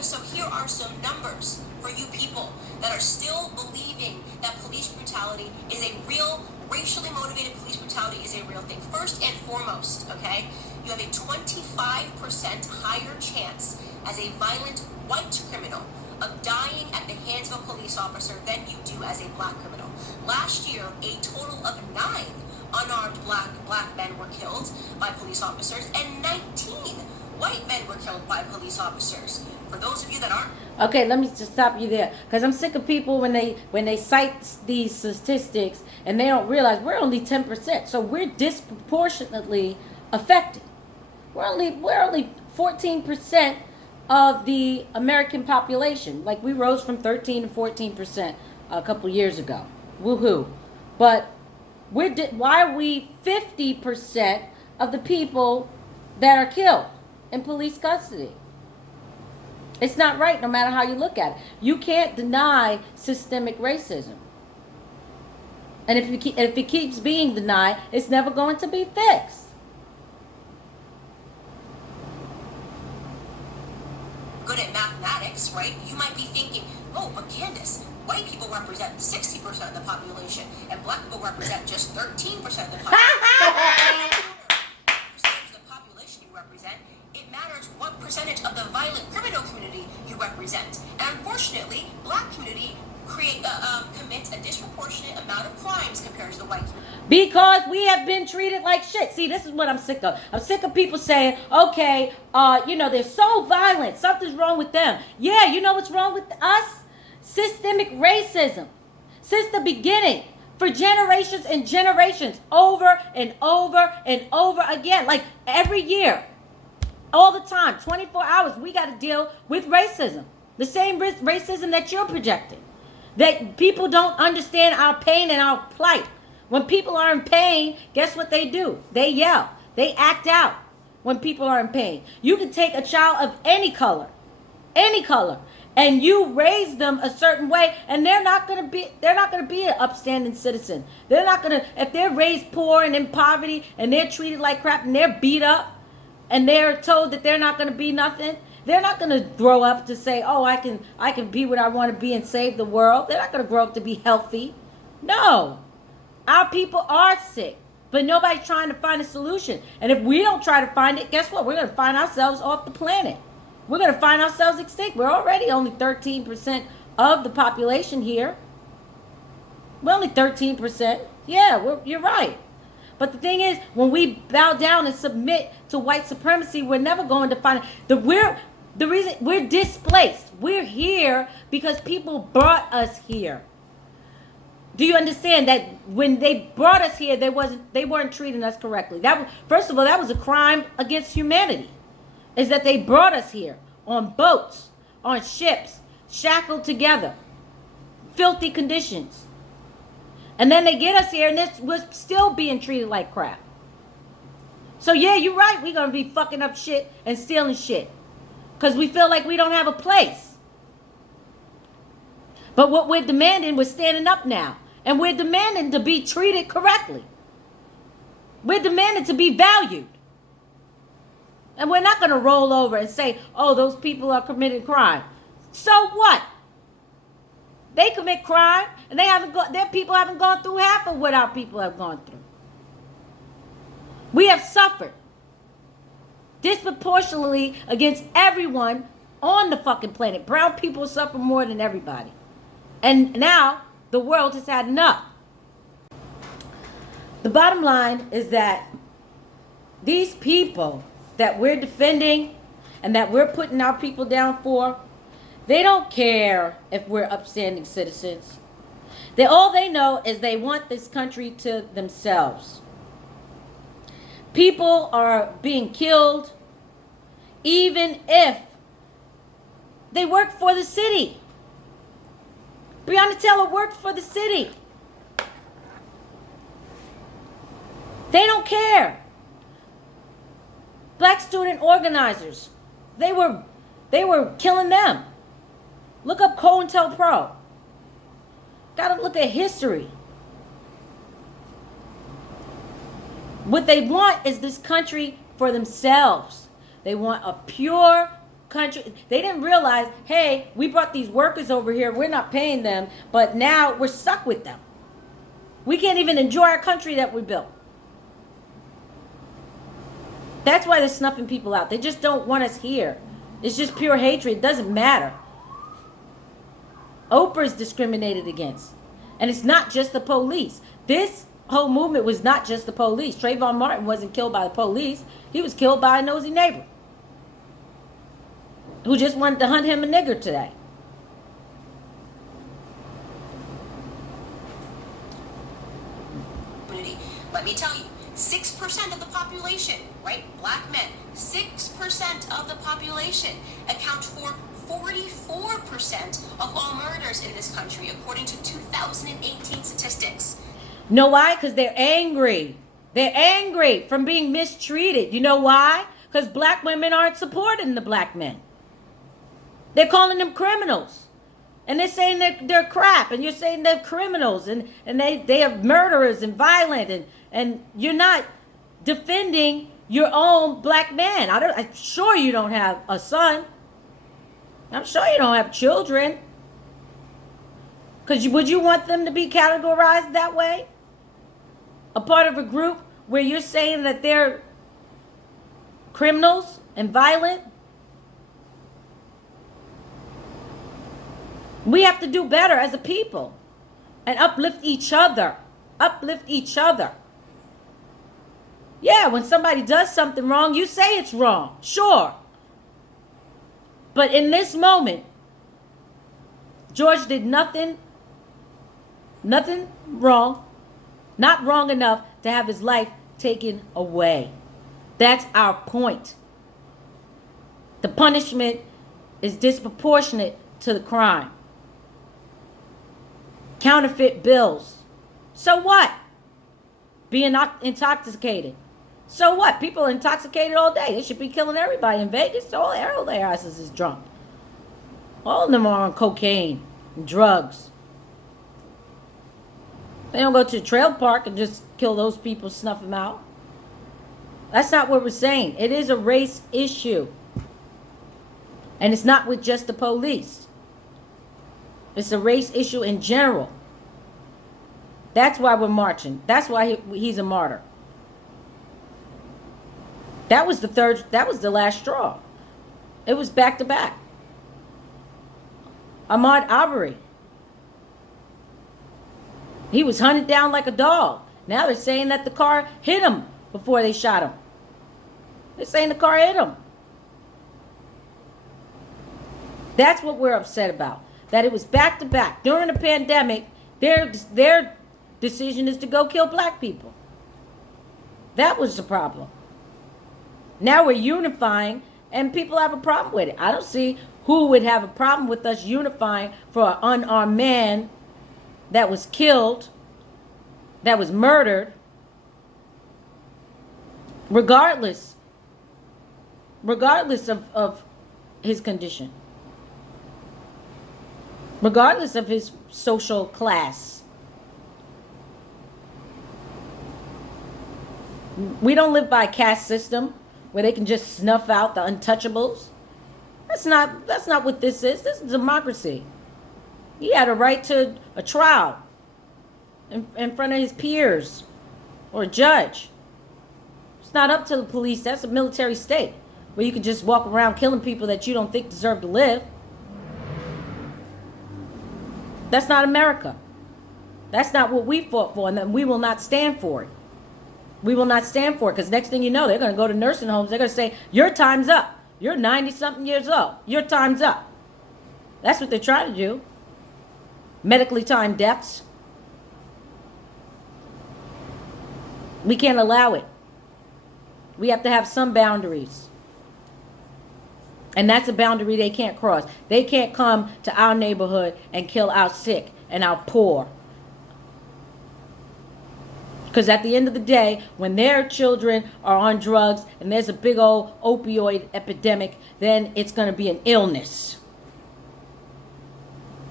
So here are some numbers for you people that are still believing that police brutality is a real, racially motivated police brutality is a real thing. First and foremost, okay, you have a 25% higher chance as a violent white criminal of dying at the hands of a police officer than you do as a black criminal. Last year, a total of 9 unarmed black men were killed by police officers, and 19 white men were killed by police officers. For those of you that aren't... Okay, let me just stop you there, because I'm sick of people when they cite these statistics and they don't realize we're only 10%, so we're disproportionately affected. We're only 14% of the American population. Like, we rose from 13 to 14% a couple years ago. Woohoo! But why are we 50% of the people that are killed in police custody? It's not right, no matter how you look at it. You can't deny systemic racism. And if it keeps being denied, it's never going to be fixed. Good at mathematics, right? You might be thinking, oh, but Candace, white people represent 60% of the population, and black people represent just 13% of the population. Percentage of the population you represent, it matters what percentage of the violent criminal community you represent. And unfortunately, black community commits a disproportionate amount of crimes compared to the white community. Because we have been treated like shit. See, this is what I'm sick of. I'm sick of people saying, okay, they're so violent. Something's wrong with them. Yeah, you know what's wrong with us? Systemic racism. Since the beginning. For generations and generations. Over and over and over again. Like every year. All the time. 24 hours. We got to deal with racism. The same racism that you're projecting. That people don't understand our pain and our plight. When people are in pain, guess what they do? They yell. They act out when people are in pain. You can take a child of any color, and you raise them a certain way, and they're not gonna be an upstanding citizen. They're not gonna, if they're raised poor and in poverty and they're treated like crap and they're beat up and they're told that they're not gonna be nothing. They're not going to grow up to say, oh, I can be what I want to be and save the world. They're not going to grow up to be healthy. No. Our people are sick, but nobody's trying to find a solution. And if we don't try to find it, guess what? We're going to find ourselves off the planet. We're going to find ourselves extinct. We're already only 13% of the population here. We're only 13%. Yeah, you're right. But the thing is, when we bow down and submit to white supremacy, we're never going to find it. The reason we're displaced. We're here because people brought us here. Do you understand that when they brought us here, they weren't treating us correctly? First of all, that was a crime against humanity. Is that they brought us here on boats, on ships, shackled together, filthy conditions. And then they get us here and we're still being treated like crap. So yeah, you're right. We're going to be fucking up shit and stealing shit. Because we feel like we don't have a place. But what we're demanding, we're standing up now. And we're demanding to be treated correctly. We're demanding to be valued. And we're not going to roll over and say, oh, those people are committing crime. So what? They commit crime, and their people haven't gone through half of what our people have gone through. We have suffered disproportionately against everyone on the fucking planet. Brown people suffer more than everybody. And now the world has had enough. The bottom line is that these people that we're defending and that we're putting our people down for, they don't care if we're upstanding citizens. All they know is they want this country to themselves. People are being killed even if they work for the city. Breonna Taylor worked for the city. They don't care. Black student organizers, they were killing them. Look up COINTELPRO. Gotta look at history. What they want is this country for themselves. They want a pure, country. They didn't realize, hey, we brought these workers over here. We're not paying them, but now we're stuck with them. We can't even enjoy our country that we built. That's why they're snuffing people out. They just don't want us here. It's just pure hatred. It doesn't matter. Oprah is discriminated against. And it's not just the police. This whole movement was not just the police. Trayvon Martin wasn't killed by the police. He was killed by a nosy neighbor who just wanted to hunt him a nigger today. Let me tell you, 6% of the population, right? Black men, 6% of the population account for 44% of all murders in this country, according to 2018 statistics. Know why? Because they're angry. They're angry from being mistreated. You know why? Because black women aren't supporting the black men. They're calling them criminals. And they're saying they're crap. And you're saying they're criminals. And they are murderers and violent. And you're not defending your own black man. I'm sure you don't have a son. I'm sure you don't have children. Because would you want them to be categorized that way? A part of a group where you're saying that they're criminals and violent? We have to do better as a people and uplift each other. Uplift each other. Yeah, when somebody does something wrong, you say it's wrong. Sure. But in this moment, George did nothing wrong, not wrong enough to have his life taken away. That's our point. The punishment is disproportionate to the crime. Counterfeit bills. So what? Being intoxicated. So what? People are intoxicated all day. They should be killing everybody in Vegas. All their asses is drunk. All of them are on cocaine and drugs. They don't go to the trail park and just kill those people, snuff them out. That's not what we're saying. It is a race issue. And it's not with just the police. It's a race issue in general. That's why we're marching. That's why he's a martyr. That was the last straw. It was back to back. Ahmaud Arbery. He was hunted down like a dog. Now they're saying that the car hit him before they shot him. They're saying the car hit him. That's what we're upset about. That it was back to back. During the pandemic, their decision is to go kill black people. That was the problem. Now we're unifying and people have a problem with it. I don't see who would have a problem with us unifying for an unarmed man that was killed, that was murdered, regardless of his condition, regardless of his social class. We don't live by a caste system where they can just snuff out the untouchables. That's not what this is. This is democracy. He had a right to a trial in front of his peers or a judge. It's not up to the police. That's a military state where you can just walk around killing people that you don't think deserve to live. That's not America. That's not what we fought for, and we will not stand for it. We will not stand for it, because next thing you know, they're going to go to nursing homes. They're going to say, your time's up. You're 90-something years old. Your time's up. That's what they're trying to do. Medically timed deaths. We can't allow it. We have to have some boundaries. And that's a boundary they can't cross. They can't come to our neighborhood and kill our sick and our poor. Because at the end of the day, when their children are on drugs and there's a big old opioid epidemic, then it's going to be an illness.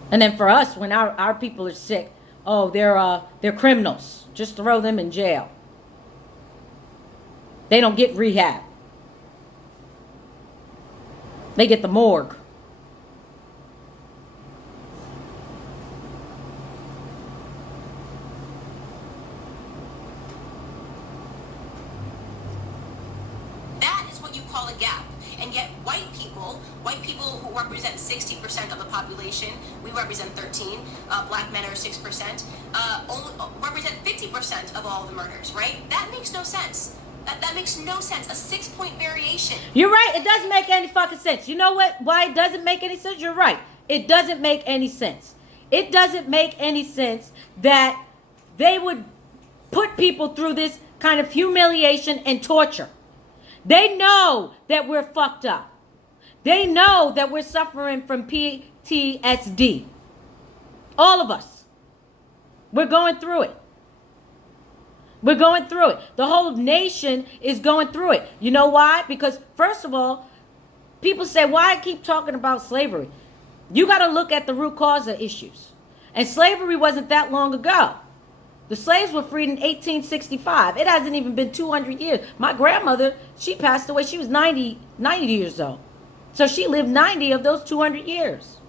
And then for us, when our people are sick, oh, they're criminals. Just throw them in jail. They don't get rehab. They get the morgue. That is what you call a gap. And yet white people who represent 60% of the population, we represent 13, black men are 6%, only represent 50% of all the murders, right? That makes no sense. That makes no sense. A 6-point variation. You're right. It doesn't make any fucking sense. You know what? Why it doesn't make any sense? You're right. It doesn't make any sense. It doesn't make any sense that they would put people through this kind of humiliation and torture. They know that we're fucked up. They know that we're suffering from PTSD. All of us. We're going through it. We're going through it. The whole nation is going through it. You know why? Because, first of all, people say, why I keep talking about slavery? You got to look at the root cause of issues. And slavery wasn't that long ago. The slaves were freed in 1865. It hasn't even been 200 years. My grandmother, she passed away. She was 90 years old. So she lived 90 of those 200 years.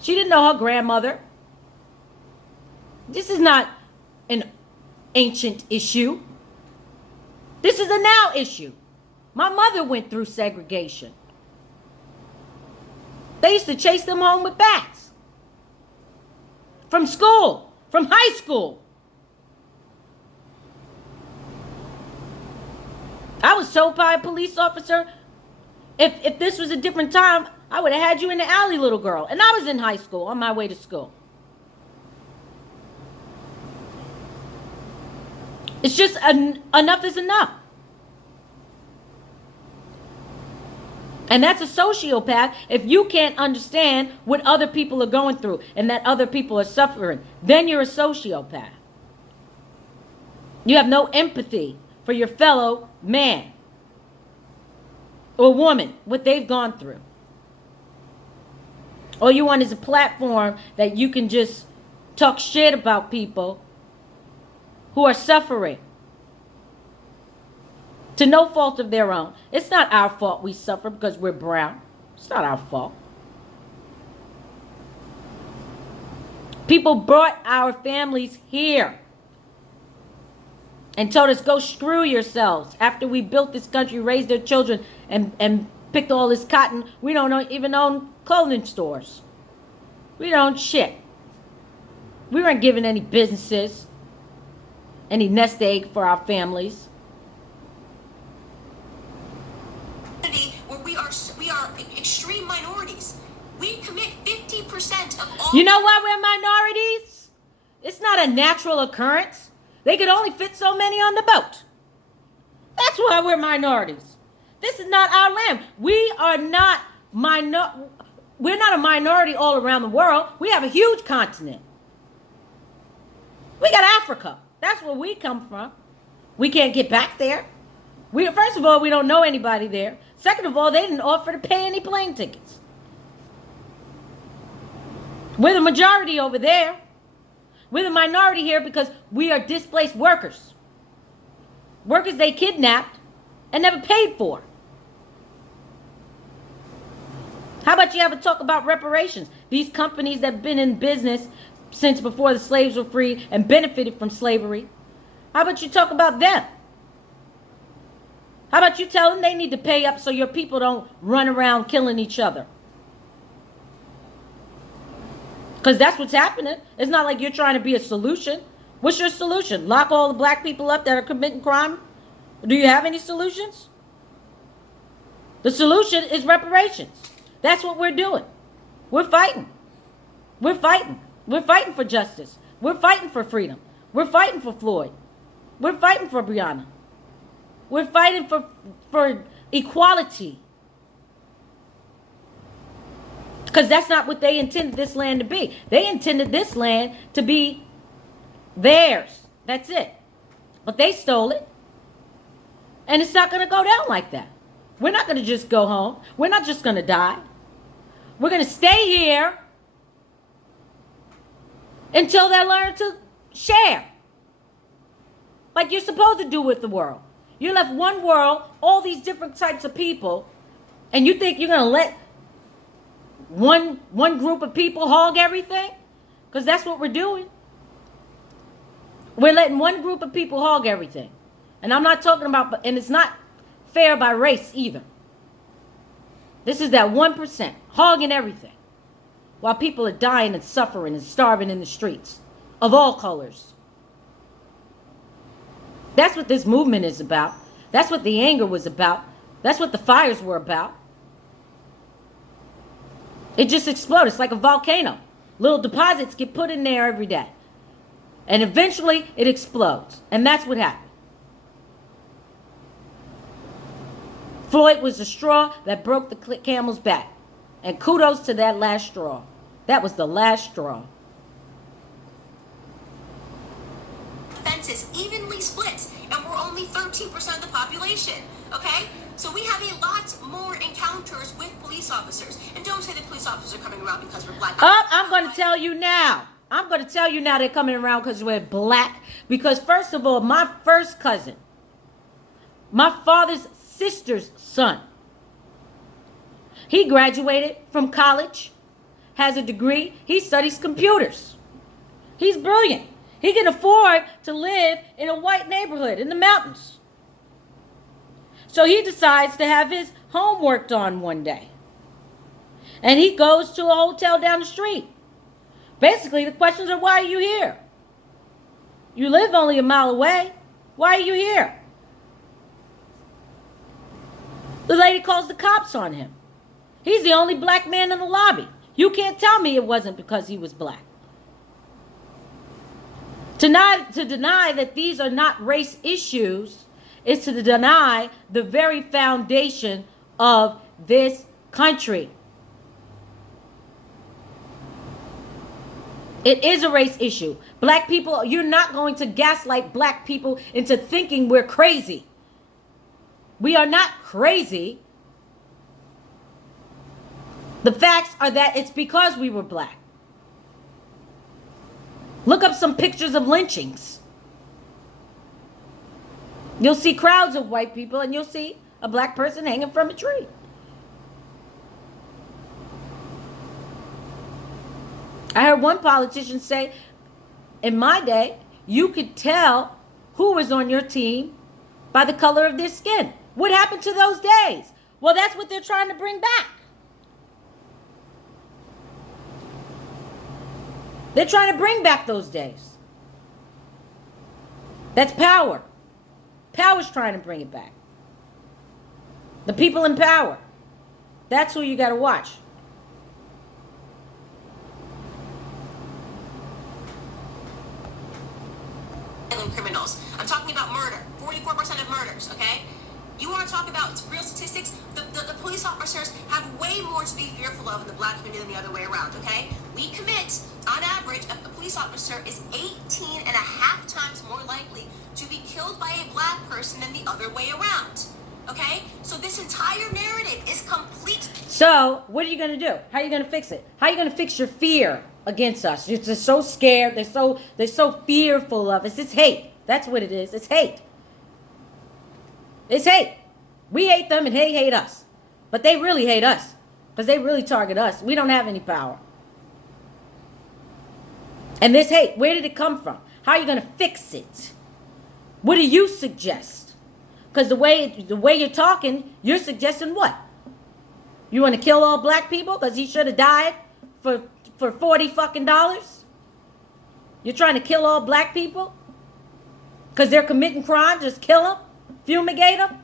She didn't know her grandmother. This is not an ancient issue. This is a now issue. My mother went through segregation. They used to chase them home with bats. From school, from high school. I was told by a police officer, if this was a different time, I would have had you in the alley, little girl. And I was in high school, on my way to school. It's just enough is enough. And that's a sociopath if you can't understand what other people are going through and that other people are suffering. Then you're a sociopath. You have no empathy for your fellow man or woman, what they've gone through. All you want is a platform that you can just talk shit about people who are suffering to no fault of their own. It's not our fault we suffer because we're brown. It's not our fault. People brought our families here and told us, go screw yourselves. After we built this country, raised their children, and picked all this cotton, we don't even own clothing stores. We don't shit. We weren't given any businesses, any nest egg for our families. Where we are extreme minorities. We commit 50% of all. You know why we're minorities? It's not a natural occurrence. They could only fit so many on the boat. That's why we're minorities. This is not our land. We are not we're not a minority all around the world. We have a huge continent. We got Africa. That's where we come from. We can't get back there. First of all, we don't know anybody there. Second of all, they didn't offer to pay any plane tickets. We're the majority over there. We're the minority here because we are displaced workers. Workers they kidnapped and never paid for. How about you have a talk about reparations? These companies that have been in business since before the slaves were freed and benefited from slavery. How about you talk about them? How about you tell them they need to pay up so your people don't run around killing each other? Because that's what's happening. It's not like you're trying to be a solution. What's your solution? Lock all the black people up that are committing crime? Do you have any solutions? The solution is reparations. That's what we're doing. We're fighting. We're fighting. We're fighting for justice. We're fighting for freedom. We're fighting for Floyd. We're fighting for Breonna. We're fighting for equality. Because that's not what they intended this land to be. They intended this land to be theirs. That's it. But they stole it. And it's not going to go down like that. We're not going to just go home. We're not just going to die. We're going to stay here until they learn to share. Like you're supposed to do with the world. You left one world, all these different types of people, And you think you're going to let one group of people hog everything? Because that's what we're doing. We're letting one group of people hog everything. And I'm not talking about, and it's not fair by race either. This is that 1% hogging everything while people are dying and suffering and starving in the streets of all colors. That's what this movement is about. That's what the anger was about. That's what the fires were about. It just exploded. It's like a volcano. Little deposits get put in there every day. And eventually it explodes. And that's what happened. Floyd was the straw that broke the camel's back. And kudos to that last straw. That was the last straw. Offenses evenly split, and we're only 13% of the population, okay? So we have a lot more encounters with police officers. And don't say the police officers are coming around because we're black. I'm going to tell you now. I'm going to tell you now they're coming around because we're black. Because first of all, my first cousin, my father's sister's son, he graduated from college, has a degree. He studies computers. He's brilliant. He can afford to live in a white neighborhood in the mountains. So he decides to have his home worked on one day. And he goes to a hotel down the street. Basically, the questions are, why are you here? You live only a mile away. Why are you here? The lady calls the cops on him. He's the only black man in the lobby. You can't tell me it wasn't because he was black. To deny that these are not race issues is to deny the very foundation of this country. It is a race issue. Black people, you're not going to gaslight black people into thinking we're crazy. We are not crazy. The facts are that it's because we were black. Look up some pictures of lynchings. You'll see crowds of white people and you'll see a black person hanging from a tree. I heard one politician say, in my day, you could tell who was on your team by the color of their skin. What happened to those days? Well, that's what they're trying to bring back. They're trying to bring back those days. That's power. Power's trying to bring it back. The people in power. That's who you got to watch. Criminals. I'm talking about murder. 44% of murders, okay? You want to talk about real statistics? The police officers have way more to be fearful of in the black community than the other way around, okay? We commit, on average, a police officer is 18 and a half times more likely to be killed by a black person than the other way around, okay? So this entire narrative is complete. So, what are you going to do? How are you going to fix it? How are you going to fix your fear against us? You're just so scared. They're so fearful of us. It's hate. That's what it is. It's hate. It's hate. We hate them and they hate us. But they really hate us because they really target us. We don't have any power. And this hate, where did it come from? How are you going to fix it? What do you suggest? Because the way you're talking, you're suggesting what? You want to kill all black people because he should have died for $40 fucking dollars? You're trying to kill all black people because they're committing crime? Just kill them? Fumigate them?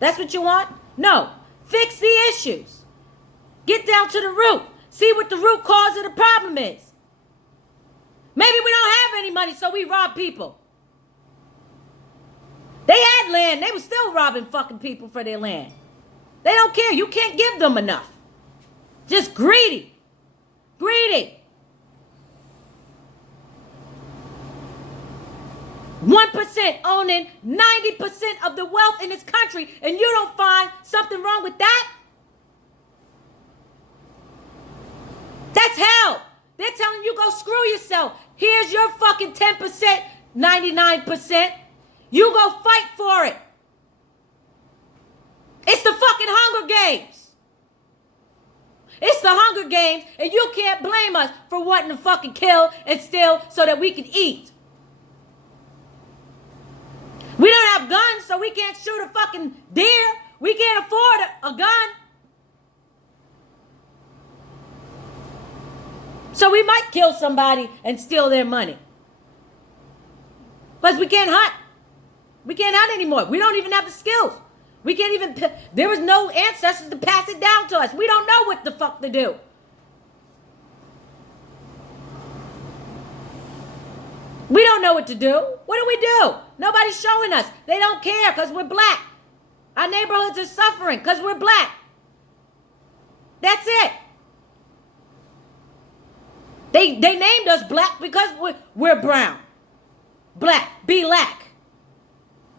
That's what you want? No. Fix the issues. Get down to the root. See what the root cause of the problem is. Maybe we don't have any money, so we rob people. They had land. They were still robbing fucking people for their land. They don't care. You can't give them enough. Just greedy. Greedy. 1% owning 90% of the wealth in this country, and you don't find something wrong with that? That's hell. They're telling you go screw yourself. Here's your fucking 10%, 99%. You go fight for it. It's the fucking Hunger Games. It's the Hunger Games, and you can't blame us for wanting to fucking kill and steal so that we can eat. We don't have guns, so we can't shoot a fucking deer. We can't afford a gun. So we might kill somebody and steal their money. Because we can't hunt. We can't hunt anymore. We don't even have the skills. We can't even, there was no ancestors to pass it down to us. We don't know what the fuck to do. We don't know what to do. What do we do? Nobody's showing us. They don't care because we're black. Our neighborhoods are suffering because we're black. That's it. They named us black because we're brown. Black. Be lack.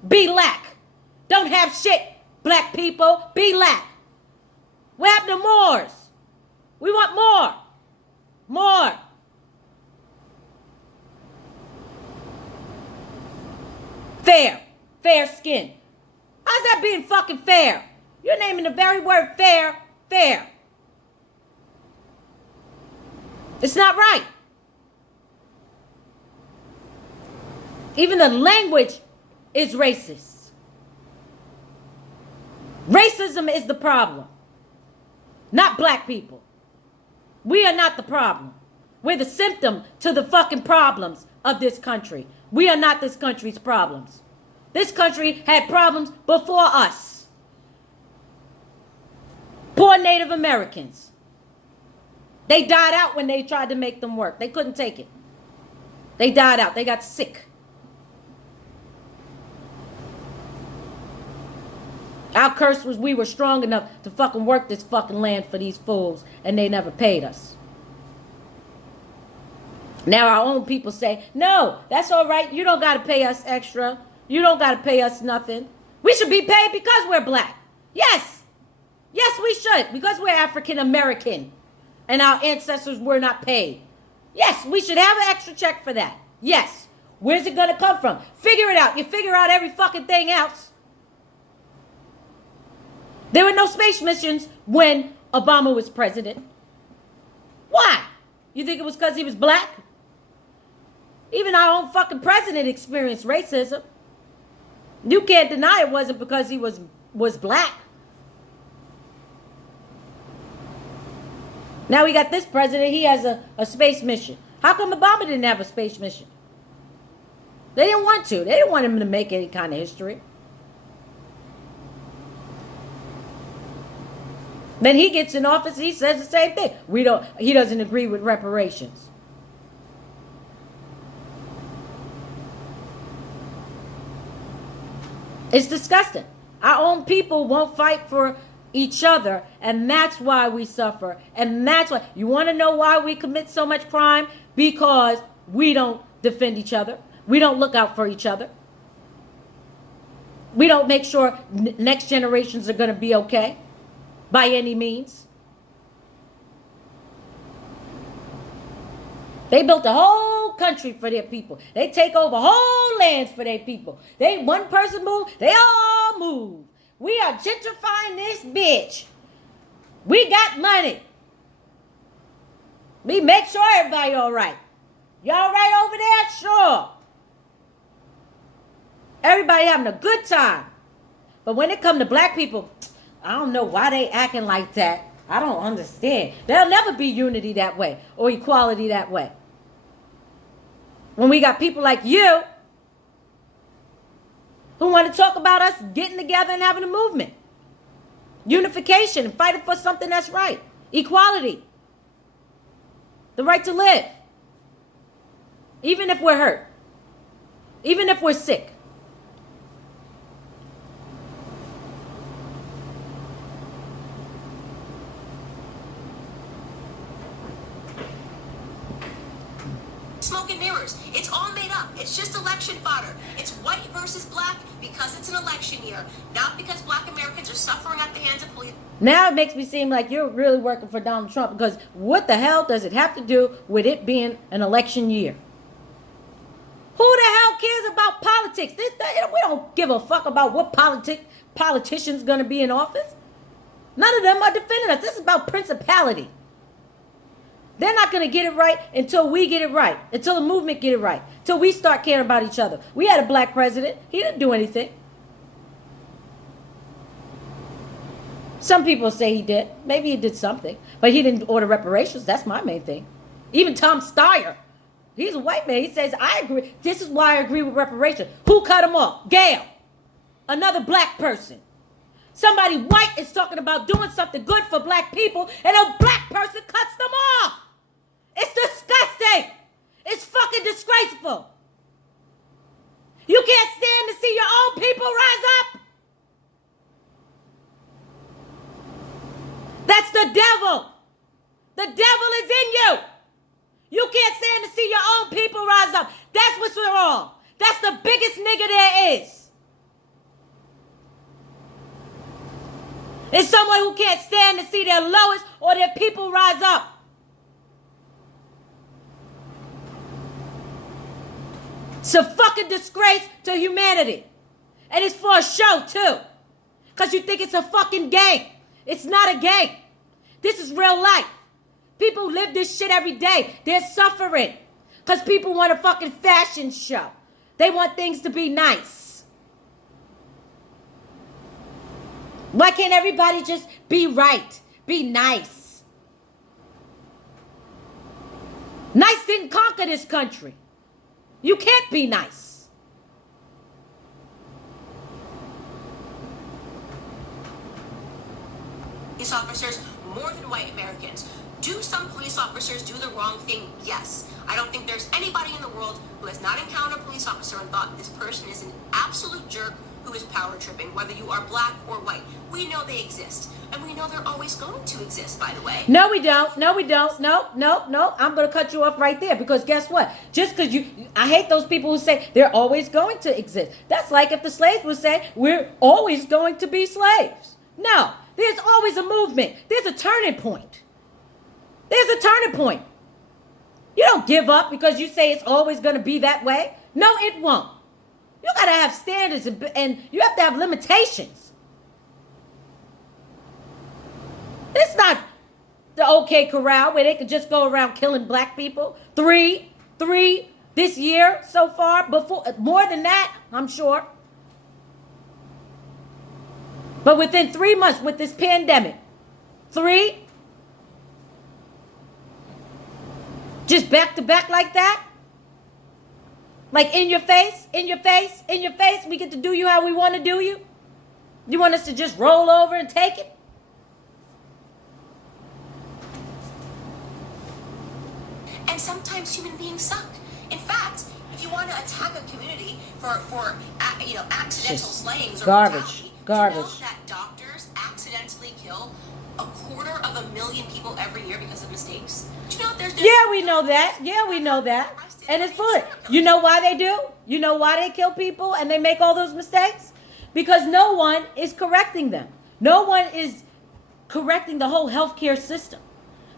Be lack. Don't have shit, black people. Be lack. What happened to Moors? We want more. More. Fair. Fair skin. How's that being fucking fair? You're naming the very word fair, fair. It's not right. Even the language is racist. Racism is the problem, not black people. We are not the problem. We're the symptom to the fucking problems of this country. We are not this country's problems. This country had problems before us. Poor Native Americans. They died out when they tried to make them work. They couldn't take it. They died out. They got sick. Our curse was we were strong enough to fucking work this fucking land for these fools, and they never paid us. Now our own people say, no, that's all right. You don't got to pay us extra. You don't got to pay us nothing. We should be paid because we're black. Yes. Yes, we should. Because we're African American and our ancestors were not paid. Yes, we should have an extra check for that. Yes. Where's it going to come from? Figure it out. You figure out every fucking thing else. There were no space missions when Obama was president. Why? You think it was because he was black? Even our own fucking president experienced racism. You can't deny it wasn't because he was black. Now we got this president, he has a space mission. How come Obama didn't have a space mission? They didn't want to. They didn't want him to make any kind of history. Then he gets in office, he says the same thing. He doesn't agree with reparations. It's disgusting. Our own people won't fight for each other, and that's why we suffer. And that's why, you want to know why we commit so much crime? Because we don't defend each other. We don't look out for each other. We don't make sure next generations are going to be okay by any means. They built a whole country for their people. They take over whole lands for their people. One person move, they all move. We are gentrifying this bitch. We got money. We make sure everybody all right. Y'all right over there? Sure. Everybody having a good time. But when it come to black people, I don't know why they acting like that. I don't understand. There'll never be unity that way or equality that way. When we got people like you who want to talk about us getting together and having a movement. Unification and fighting for something that's right. Equality. The right to live. Even if we're hurt. Even if we're sick. Smoke and mirrors. It's all made up. It's just election fodder. It's white versus black because it's an election year, not because black Americans are suffering at the hands of police. Now it makes me seem like you're really working for Donald Trump, because what the hell does it have to do with it being an election year? Who the hell cares about politics? We don't give a fuck about what politician's going to be in office. None of them are defending us. This is about principality. They're not going to get it right until we get it right, until the movement get it right, until we start caring about each other. We had a black president. He didn't do anything. Some people say he did. Maybe he did something, but he didn't order reparations. That's my main thing. Even Tom Steyer, he's a white man. He says, I agree. This is why I agree with reparations. Who cut him off? Gail. Another black person. Somebody white is talking about doing something good for black people, and a black person cuts them off. It's disgusting. It's fucking disgraceful. You can't stand to see your own people rise up. That's the devil. The devil is in you. You can't stand to see your own people rise up. That's what's wrong. That's the biggest nigga there is. It's someone who can't stand to see their lowest or their people rise up. It's a fucking disgrace to humanity. And it's for a show, too. Because you think it's a fucking game. It's not a game. This is real life. People live this shit every day. They're suffering. Because people want a fucking fashion show. They want things to be nice. Why can't everybody just be right? Be nice. Nice didn't conquer this country. You can't be nice. Police officers, more than white Americans. Do some police officers do the wrong thing? Yes. I don't think there's anybody in the world who has not encountered a police officer and thought this person is an absolute jerk who is power tripping, whether you are black or white. We know they exist. And we know they're always going to exist, by the way. No, we don't. No, we don't. No. I'm going to cut you off right there because guess what? Just because I hate those people who say they're always going to exist. That's like if the slaves would say we're always going to be slaves. No, there's always a movement. There's a turning point. There's a turning point. You don't give up because you say it's always going to be that way. No, it won't. You got to have standards and you have to have limitations. It's not the OK Corral where they could just go around killing black people. Three this year so far. Before more than that, I'm sure. But within 3 months with this pandemic, 3, just back to back like that. Like in your face, we get to do you how we want to do you. You want us to just roll over and take it? And sometimes human beings suck. In fact, if you want to attack a community for accidental slayings or brutality, garbage. Do you know that doctors accidentally kill 250,000 people every year because of mistakes? Do you know there's Yeah, we know that. Yeah, we know that. And it's full. You know why they do? You know why they kill people and they make all those mistakes? Because no one is correcting them. No one is correcting the whole healthcare system.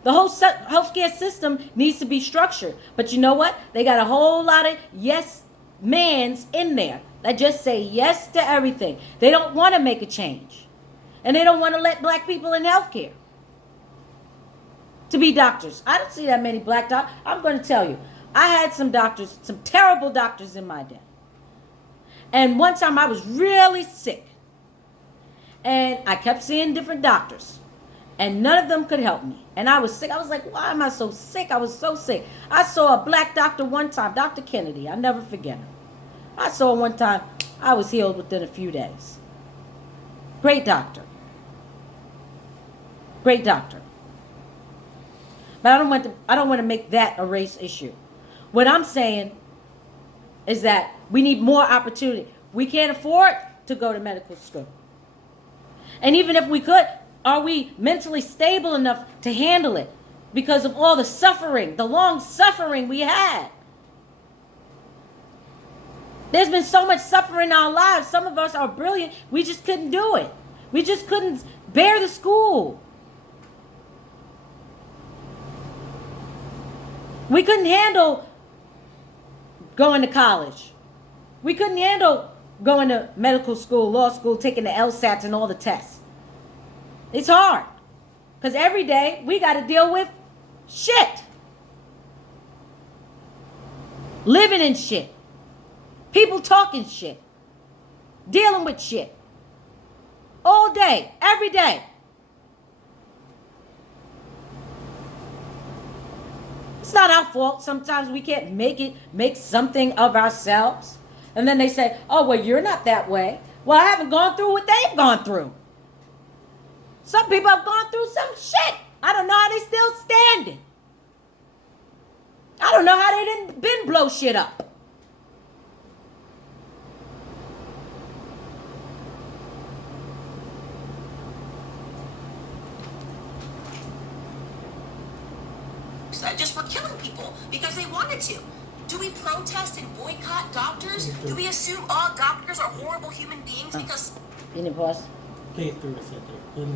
The whole healthcare system needs to be structured. But you know what? They got a whole lot of yes mans in there that just say yes to everything. They don't want to make a change. And they don't want to let black people in healthcare to be doctors. I don't see that many black doctors. I'm going to tell you. I had some doctors, some terrible doctors in my day. And one time I was really sick. And I kept seeing different doctors. And none of them could help me. And I was sick. I was like, why am I so sick? I was so sick. I saw a black doctor one time, Dr. Kennedy. I'll never forget her. I saw her one time. I was healed within a few days. Great doctor. Great doctor. But I don't want to make that a race issue. What I'm saying is that we need more opportunity. We can't afford to go to medical school. And even if we could, are we mentally stable enough to handle it? Because of all the suffering, the long suffering we had. There's been so much suffering in our lives. Some of us are brilliant. We just couldn't do it. We just couldn't bear the school. We couldn't handle going to college. We couldn't handle going to medical school, law school, taking the LSATs and all the tests. It's hard. Because every day we got to deal with shit. Living in shit. People talking shit. Dealing with shit. All day, every day. It's not our fault. Sometimes we can't make something of ourselves. And then they say, oh, well, you're not that way. Well, I haven't gone through what they've gone through. Some people have gone through some shit. I don't know how they still standing. I don't know how they didn't been blow shit up. That just were killing people because they wanted to. Do we protest and boycott doctors? Do we assume all doctors are horrible human beings because... You need to pause? Play it through.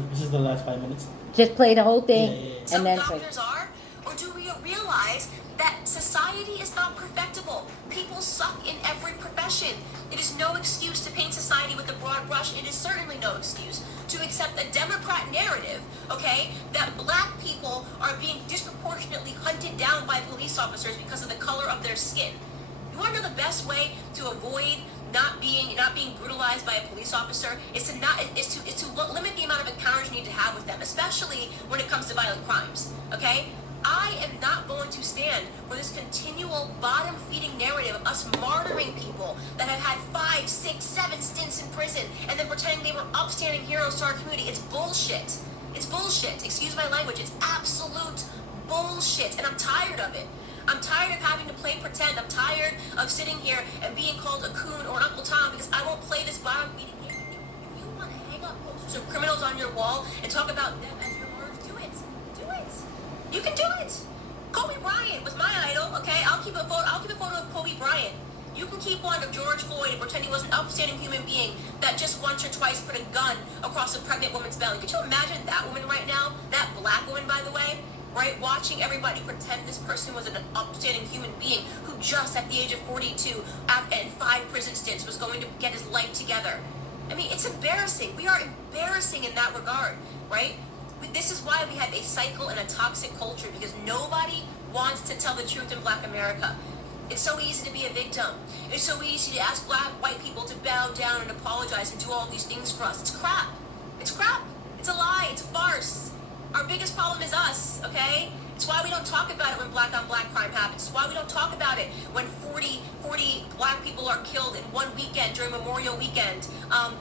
This is the last 5 minutes. Just play the whole thing. Yeah. Some And then doctors are? Or do we realize that society is not perfectible? People suck in every profession. It is no excuse to paint society with a broad brush. It is certainly no excuse to accept the Democrat narrative, okay, that black people are being disproportionately hunted down by police officers because of the color of their skin. You want to know the best way to avoid not being brutalized by a police officer is to limit the amount of encounters you need to have with them, especially when it comes to violent crimes. Okay, I am not going to stand for this continual bottom-feeding narrative of us martyring people that have had 5, 6, 7 stints in prison and then pretending they were upstanding heroes to our community. It's bullshit. It's bullshit. Excuse my language. It's absolute bullshit, and I'm tired of it. I'm tired of having to play pretend. I'm tired of sitting here and being called a coon or an Uncle Tom because I won't play this bottom-feeding game. If you want to hang up posters of criminals on your wall and talk about them as your martyrs, do it. Do it. You can do it. Kobe Bryant was my idol, okay? I'll keep a photo of Kobe Bryant. You can keep one of George Floyd and pretend he was an upstanding human being that just once or twice put a gun across a pregnant woman's belly. Could you imagine that woman right now? That black woman, by the way? Right, watching everybody pretend this person was an upstanding human being who just at the age of 42 and 5 prison stints was going to get his life together. I mean, it's embarrassing. We are embarrassing in that regard, right? This is why we have a cycle and a toxic culture, because nobody wants to tell the truth in Black America. It's so easy to be a victim. It's so easy to ask white people to bow down and apologize and do all these things for us. It's crap. It's crap. It's a lie. It's a farce. Our biggest problem is us, okay? It's why we don't talk about it when black-on-black crime happens. It's why we don't talk about it when 40 black people are killed in one weekend during Memorial Weekend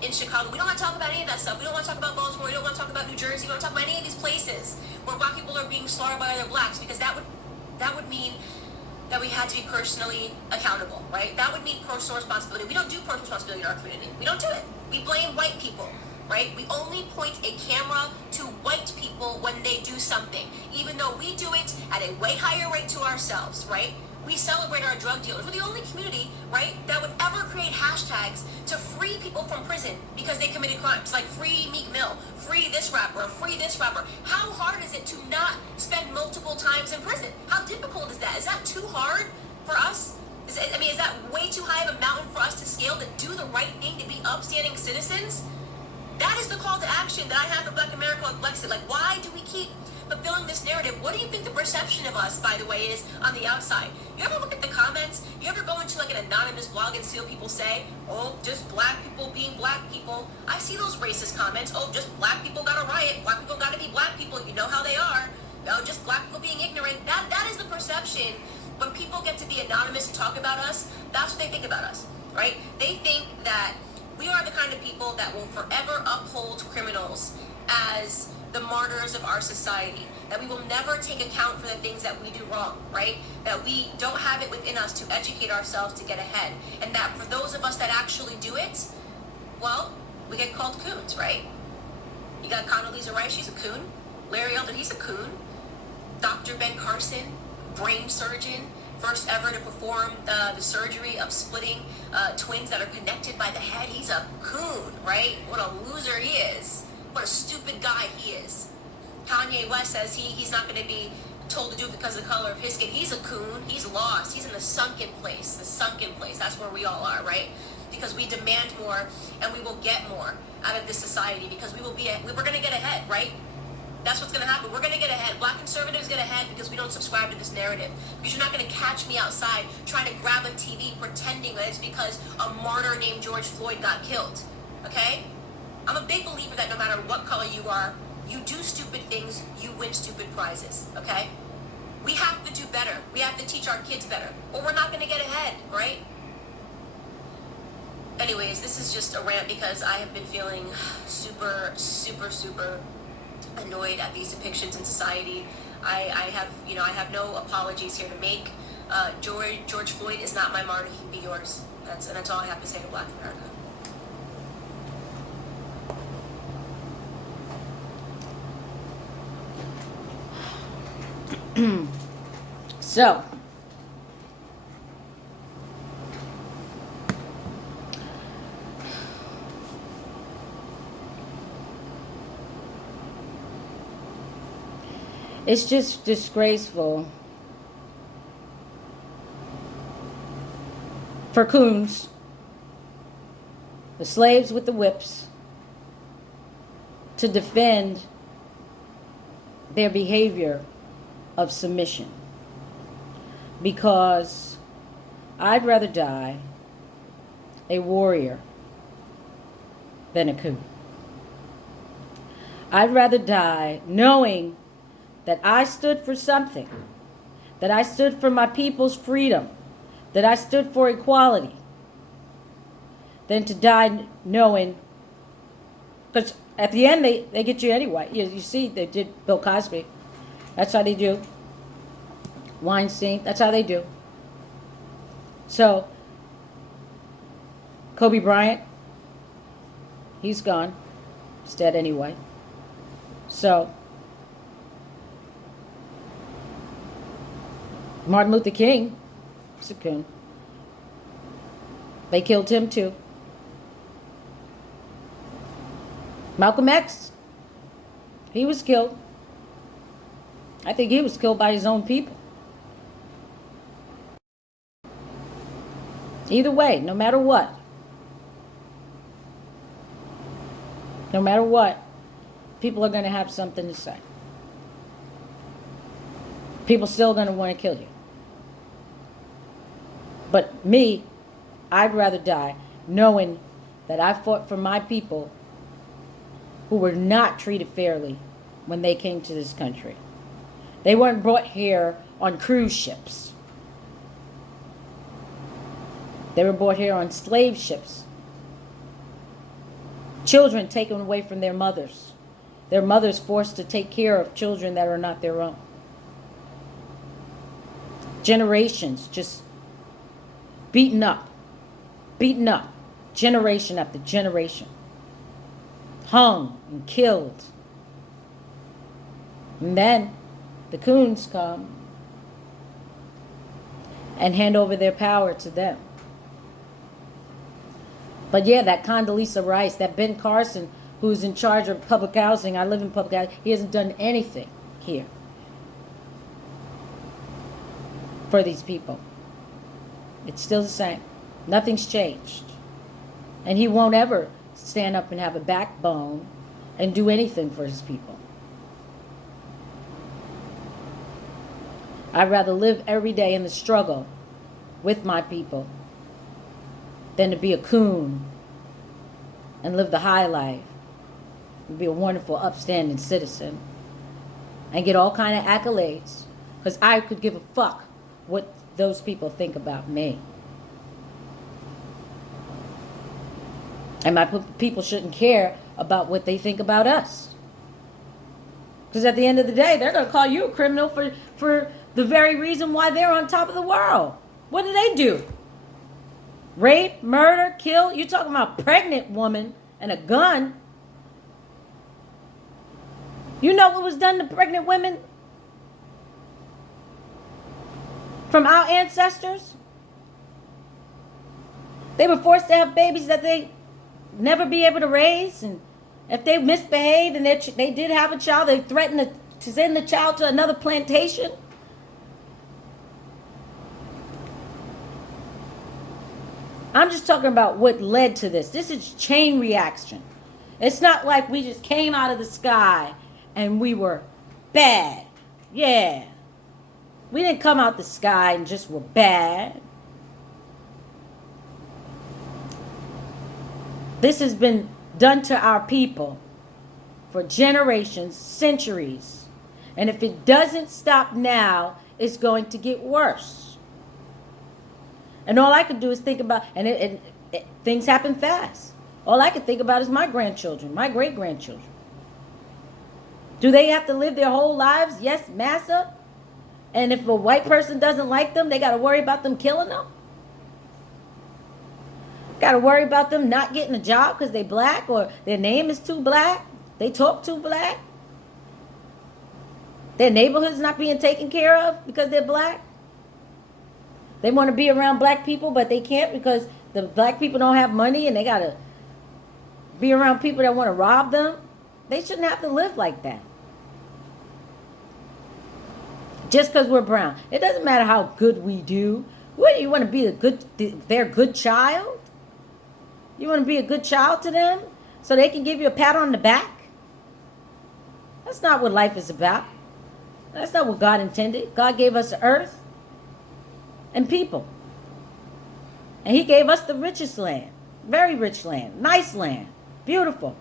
in Chicago. We don't want to talk about any of that stuff. We don't want to talk about Baltimore. We don't want to talk about New Jersey. We don't want to talk about any of these places where black people are being slaughtered by other blacks, because that would mean that we had to be personally accountable, right? That would mean personal responsibility. We don't do personal responsibility in our community. We don't do it. We blame white people. Right? We only point a camera to white people when they do something, even though we do it at a way higher rate to ourselves, right? We celebrate our drug dealers. We're the only community, right, that would ever create hashtags to free people from prison because they committed crimes, like free Meek Mill, free this rapper, free this rapper. How hard is it to not spend multiple times in prison? How difficult is that? Is that too hard for us? Is that way too high of a mountain for us to scale, to do the right thing, to be upstanding citizens? That is the call to action that I have for Black America with Brexit. Like, why do we keep fulfilling this narrative? What do you think the perception of us, by the way, is on the outside? You ever look at the comments? You ever go into like an anonymous blog and see what people say? Oh, just black people being black people. I see those racist comments. Oh, just black people got to riot. Black people got to be black people. You know how they are. Oh, just black people being ignorant. That is the perception. When people get to be anonymous and talk about us, that's what they think about us, right? They think that we are the kind of people that will forever uphold criminals as the martyrs of our society, that we will never take account for the things that we do wrong, right? That we don't have it within us to educate ourselves to get ahead. And that for those of us that actually do it, well, we get called coons, right? You got Condoleezza Rice, she's a coon. Larry Elder, he's a coon. Dr. Ben Carson, brain surgeon, first ever to perform the surgery of splitting twins that are connected by the head. He's a coon, right? What a loser he is. What a stupid guy he is. Kanye West says he's not going to be told to do it because of the color of his skin. He's a coon. He's lost. He's in the sunken place. The sunken place. That's where we all are, right? Because we demand more and we will get more out of this society because we're going to get ahead, right? That's what's going to happen. We're going to get ahead. Black conservatives get ahead because we don't subscribe to this narrative. Because you're not going to catch me outside trying to grab a TV pretending that it's because a martyr named George Floyd got killed. Okay? I'm a big believer that no matter what color you are, you do stupid things, you win stupid prizes. Okay? We have to do better. We have to teach our kids better. Or we're not going to get ahead, right? Anyways, this is just a rant because I have been feeling super annoyed at these depictions in society. I have no apologies here to make. George Floyd is not my martyr. He can be yours. That's all I have to say to Black America. So, it's just disgraceful for coons, the slaves with the whips, to defend their behavior of submission. Because I'd rather die a warrior than a coon. I'd rather die knowing that I stood for something, that I stood for my people's freedom, that I stood for equality, than to die knowing, because at the end they get you anyway. You see, they did Bill Cosby. That's how they do. Weinstein, that's how they do. So, Kobe Bryant, he's gone. He's dead anyway. So, Martin Luther King, he's a coon. They killed him too. Malcolm X, he was killed. I think he was killed by his own people. Either way, no matter what, people are going to have something to say. People still going to want to kill you. But me, I'd rather die knowing that I fought for my people who were not treated fairly when they came to this country. They weren't brought here on cruise ships. They were brought here on slave ships. Children taken away from their mothers. Their mothers forced to take care of children that are not their own. Generations just beaten up, generation after generation. Hung and killed. And then the coons come and hand over their power to them. But yeah, that Condoleezza Rice, that Ben Carson, who's in charge of public housing, I live in public housing, he hasn't done anything here for these people. It's still the same. Nothing's changed. And he won't ever stand up and have a backbone and do anything for his people. I'd rather live every day in the struggle with my people than to be a coon and live the high life and be a wonderful, upstanding citizen and get all kind of accolades, because I could give a fuck what those people think about me. And my people shouldn't care about what they think about us. Because at the end of the day, they're going to call you a criminal for the very reason why they're on top of the world. What do they do? Rape, murder, kill? You're talking about a pregnant woman and a gun. You know what was done to pregnant women from our ancestors? They were forced to have babies that they never be able to raise, and if they misbehaved and they did have a child, they threatened to send the child to another plantation? I'm just talking about what led to this. This is chain reaction. It's not like we just came out of the sky and we were bad. Yeah. We didn't come out the sky and just were bad. This has been done to our people for generations, centuries. And if it doesn't stop now, it's going to get worse. And all I could do is think about, and things happen fast. All I could think about is my grandchildren, my great-grandchildren. Do they have to live their whole lives? Yes, massa. And if a white person doesn't like them, they got to worry about them killing them? Got to worry about them not getting a job because they black or their name is too black? They talk too black? Their neighborhood's not being taken care of because they're black? They want to be around black people, but they can't because the black people don't have money and they got to be around people that want to rob them? They shouldn't have to live like that. Just because we're brown. It doesn't matter how good we do. What do you want to be their good child? You want to be a good child to them so they can give you a pat on the back? That's not what life is about. That's not what God intended. God gave us the earth and people. And he gave us the richest land. Very rich land. Nice land. Beautiful.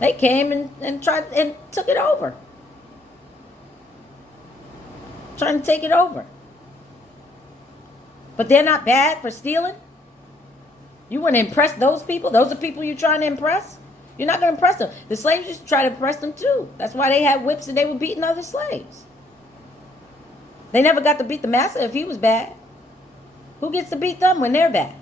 They came and tried and took it over. Trying to take it over. But they're not bad for stealing? You want to impress those people? Those are people you're trying to impress? You're not going to impress them. The slaves used to try to impress them too. That's why they had whips and they were beating other slaves. They never got to beat the master if he was bad. Who gets to beat them when they're bad?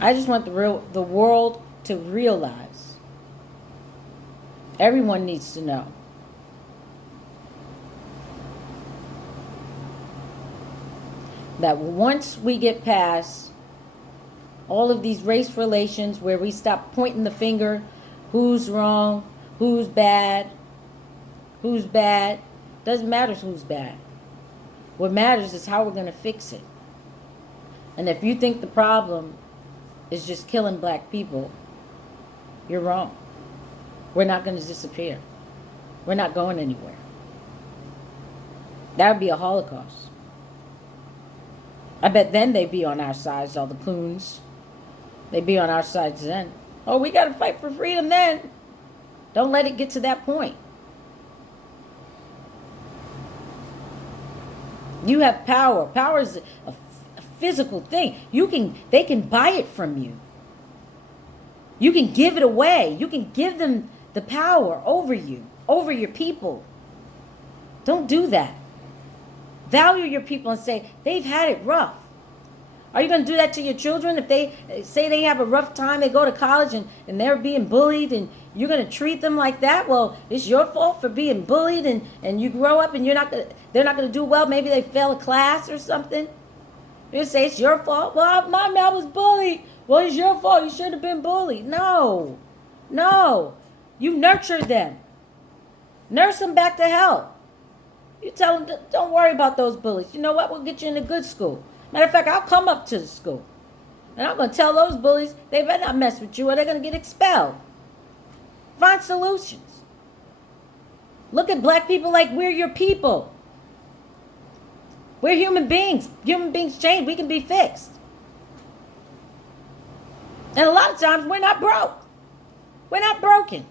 I just want the world to realize. Everyone needs to know. That once we get past all of these race relations where we stop pointing the finger, who's wrong, who's bad, doesn't matter who's bad. What matters is how we're going to fix it. And if you think the problem is just killing black people, you're wrong. We're not going to disappear. We're not going anywhere. That would be a Holocaust. I bet then they'd be on our sides, all the coons. They'd be on our sides then. Oh, we got to fight for freedom then. Don't let it get to that point. You have power. Power is a physical thing. They can buy it from you. You can give it away. You can give them the power over you, over your people. Don't do that. Value your people and say, they've had it rough. Are you going to do that to your children? If they say they have a rough time, they go to college and they're being bullied and you're going to treat them like that? Well, it's your fault for being bullied and you grow up and they're not going to do well. Maybe they fail a class or something. You say it's your fault. Well, I was bullied. Well, it's your fault. You should have been bullied. No. You nurtured them. Nurse them back to health. You tell them, don't worry about those bullies. You know what? We'll get you in a good school. Matter of fact, I'll come up to the school. And I'm going to tell those bullies, they better not mess with you or they're going to get expelled. Find solutions. Look at black people like we're your people. We're human beings. Human beings change. We can be fixed. And a lot of times we're not broke. We're not broken.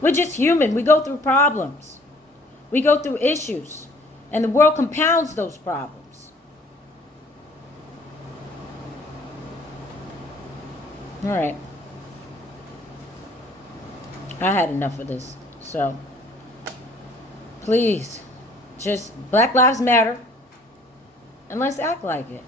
We're just human. We go through problems. We go through issues. And the world compounds those problems. All right. I had enough of this. So, please, just Black Lives Matter. And let's act like it.